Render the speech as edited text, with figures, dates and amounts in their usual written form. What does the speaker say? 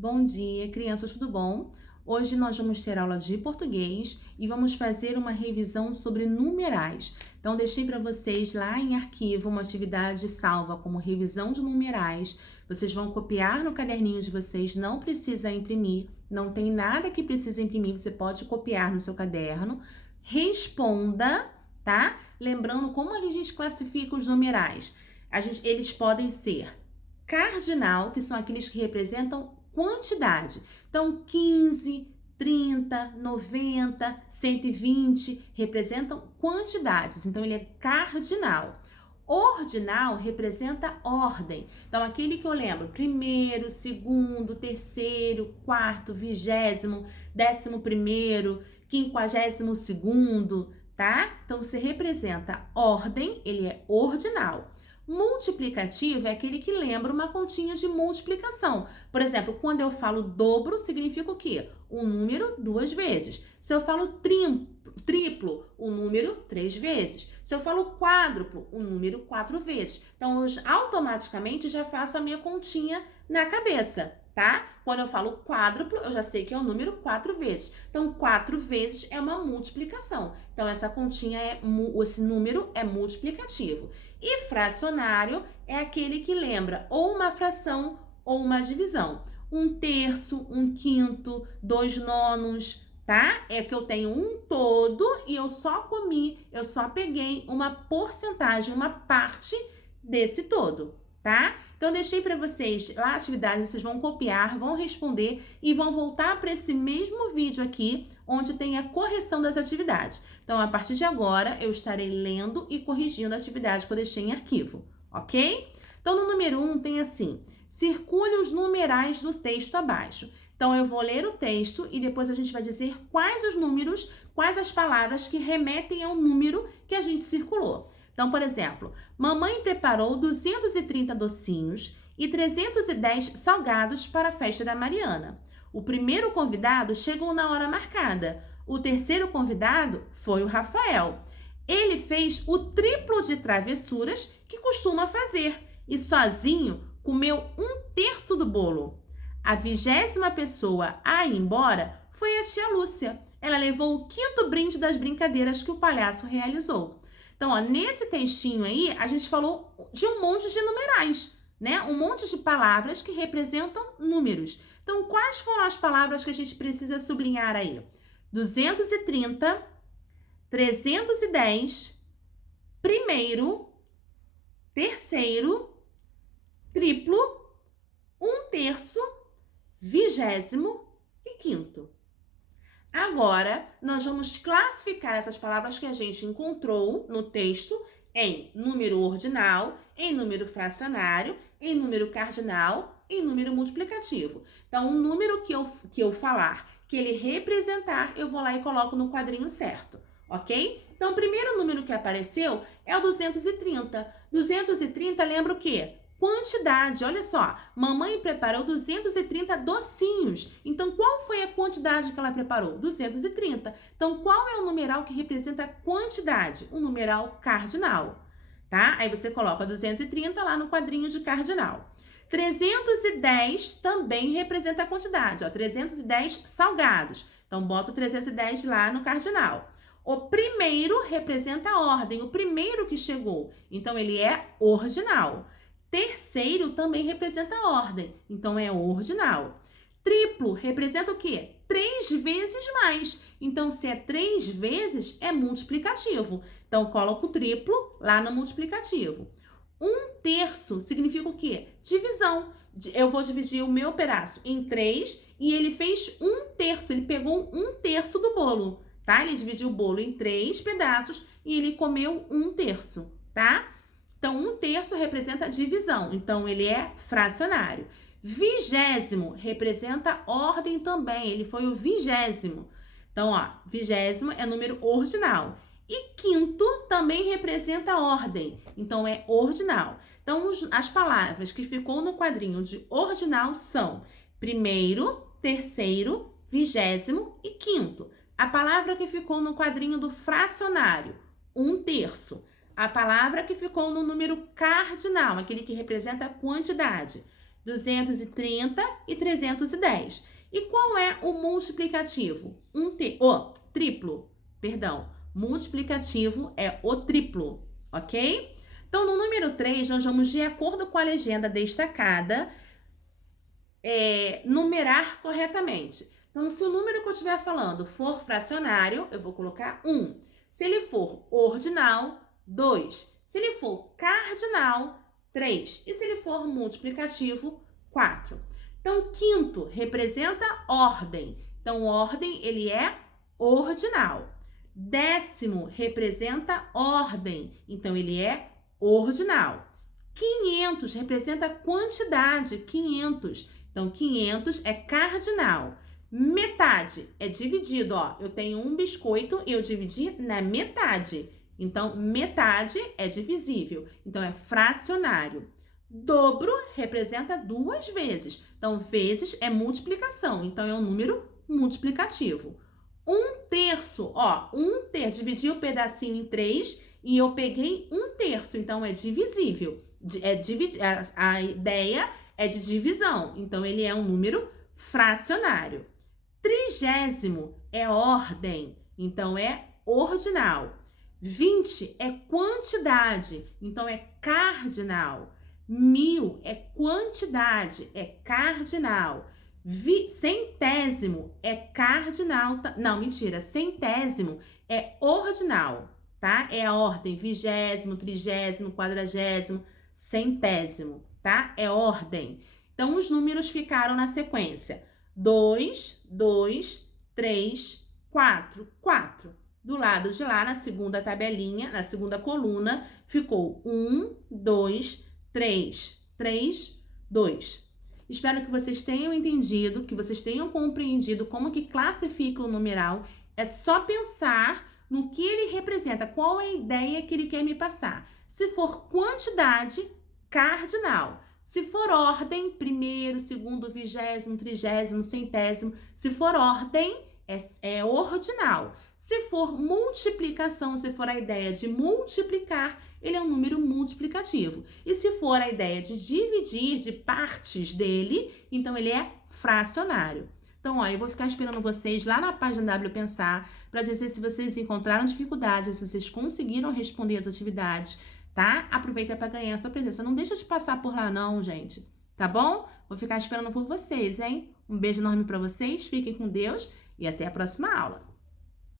Bom dia, crianças, tudo bom? Hoje nós vamos ter aula de português e vamos fazer uma revisão sobre numerais. Então, deixei para vocês lá em arquivo uma atividade salva como revisão de numerais. Vocês vão copiar no caderninho de vocês, não precisa imprimir, não tem nada que precisa imprimir, você pode copiar no seu caderno. Responda, tá? Lembrando como a gente classifica os numerais. Eles podem ser cardinal, que são aqueles que representam quantidade. Então, 15, 30, 90, 120 representam quantidades. Então, ele é cardinal. Ordinal representa ordem. Então, aquele que eu lembro, primeiro, segundo, terceiro, quarto, 20º, 11º, 52º, tá? Então, você representa ordem, ele é ordinal. Multiplicativo é aquele que lembra uma continha de multiplicação. Por exemplo, quando eu falo dobro, significa o quê? Um número 2 vezes. Se eu falo triplo, um número 3 vezes. Se eu falo quádruplo, um número 4 vezes. Então, eu automaticamente já faço a minha continha na cabeça, tá? Quando eu falo quádruplo, eu já sei que é um número 4 vezes. Então, 4 vezes é uma multiplicação. Então, esse número é multiplicativo. E fracionário é aquele que lembra ou uma fração ou uma divisão. Um terço, um quinto, 2/9, tá? É que eu tenho um todo e eu só peguei uma porcentagem, uma parte desse todo, tá? Então, deixei para vocês lá a atividade, vocês vão copiar, vão responder e vão voltar para esse mesmo vídeo aqui, onde tem a correção das atividades. Então, a partir de agora, eu estarei lendo e corrigindo a atividade que eu deixei em arquivo, ok? Então, no número 1 tem assim, circule os numerais do texto abaixo. Então, eu vou ler o texto e depois a gente vai dizer quais os números, quais as palavras que remetem ao número que a gente circulou. Então, por exemplo, mamãe preparou 230 docinhos e 310 salgados para a festa da Mariana. O primeiro convidado chegou na hora marcada. O terceiro convidado foi o Rafael. Ele fez o triplo de travessuras que costuma fazer e sozinho comeu 1/3 do bolo. A 20ª pessoa a ir embora foi a tia Lúcia. Ela levou o 5º brinde das brincadeiras que o palhaço realizou. Então, ó, nesse textinho aí, a gente falou de um monte de numerais, né? Um monte de palavras que representam números. Então, quais foram as palavras que a gente precisa sublinhar aí? 230, 310, primeiro, terceiro, triplo, 1/3, 20º e 5º. Agora, nós vamos classificar essas palavras que a gente encontrou no texto em número ordinal, em número fracionário, em número cardinal e em número multiplicativo. Então, o número que eu falar, que ele representar, eu vou lá e coloco no quadrinho certo, ok? Então, o primeiro número que apareceu é o 230. 230 lembra o quê? Quantidade, olha só, mamãe preparou 230 docinhos. Então, qual foi a quantidade que ela preparou? 230. Então, qual é o numeral que representa a quantidade? O numeral cardinal, tá? Aí você coloca 230 lá no quadrinho de cardinal. 310 também representa a quantidade, ó, 310 salgados. Então, bota o 310 lá no cardinal. O primeiro representa a ordem, o primeiro que chegou. Então, ele é ordinal. Terceiro também representa a ordem, então é ordinal. Triplo representa o quê? 3 vezes mais. Então, se é 3 vezes, é multiplicativo. Então, coloco o triplo lá no multiplicativo. 1/3 significa o quê? Divisão. Eu vou dividir o meu pedaço em 3 e ele fez 1/3. Ele pegou 1/3 do bolo, tá? Ele dividiu o bolo em 3 pedaços e ele comeu 1/3, tá? Então, 1/3 representa divisão, então ele é fracionário. 20º representa ordem também, ele foi o 20º. Então, ó, 20º é número ordinal. E 5º também representa ordem, então é ordinal. Então, as palavras que ficou no quadrinho de ordinal são primeiro, terceiro, 20º e 5º. A palavra que ficou no quadrinho do fracionário, 1/3. A palavra que ficou no número cardinal, aquele que representa a quantidade, 230 e 310. E qual é o multiplicativo? Triplo, perdão. Multiplicativo é o triplo, ok? Então, no número 3, nós vamos, de acordo com a legenda destacada, numerar corretamente. Então, se o número que eu estiver falando for fracionário, eu vou colocar 1. Se ele for ordinal, 2. Se ele for cardinal, 3. E se ele for multiplicativo, 4. Então, quinto representa ordem. Então, ordem, ele é ordinal. Décimo representa ordem. Então, ele é ordinal. 500 representa quantidade, 500. Então, 500 é cardinal. Metade é dividido, ó. Eu tenho um biscoito e eu dividi na metade. Então, metade é divisível. Então, é fracionário. Dobro representa 2 vezes. Então, vezes é multiplicação. Então, é um número multiplicativo. 1/3, ó. 1/3, dividi o pedacinho em 3 e eu peguei 1/3. Então, é divisível. A ideia é de divisão. Então, ele é um número fracionário. 30º é ordem. Então, é ordinal. 20 é quantidade. Então, é cardinal. 1000 é quantidade, é cardinal. Centésimo é cardinal. Não, mentira. Centésimo é ordinal, tá? É a ordem. 20º, 30º, 40º, centésimo, tá? É ordem. Então, os números ficaram na sequência. 2, 2, 3, 4, 4. Do lado de lá, na segunda tabelinha, na segunda coluna, ficou 1, 2, 3, 3, 2. Espero que vocês tenham entendido, que vocês tenham compreendido como que classifica o numeral. É só pensar no que ele representa, qual é a ideia que ele quer me passar. Se for quantidade, cardinal. Se for ordem, primeiro, segundo, 20º, 30º, centésimo. Se for ordem, é ordinal. Se for multiplicação, se for a ideia de multiplicar, ele é um número multiplicativo. E se for a ideia de dividir, de partes dele, então ele é fracionário. Então, ó, eu vou ficar esperando vocês lá na página W Pensar para dizer se vocês encontraram dificuldades, se vocês conseguiram responder as atividades, tá? Aproveita para ganhar a sua presença. Não deixa de passar por lá não, gente. Tá bom? Vou ficar esperando por vocês, hein? Um beijo enorme para vocês, fiquem com Deus e até a próxima aula.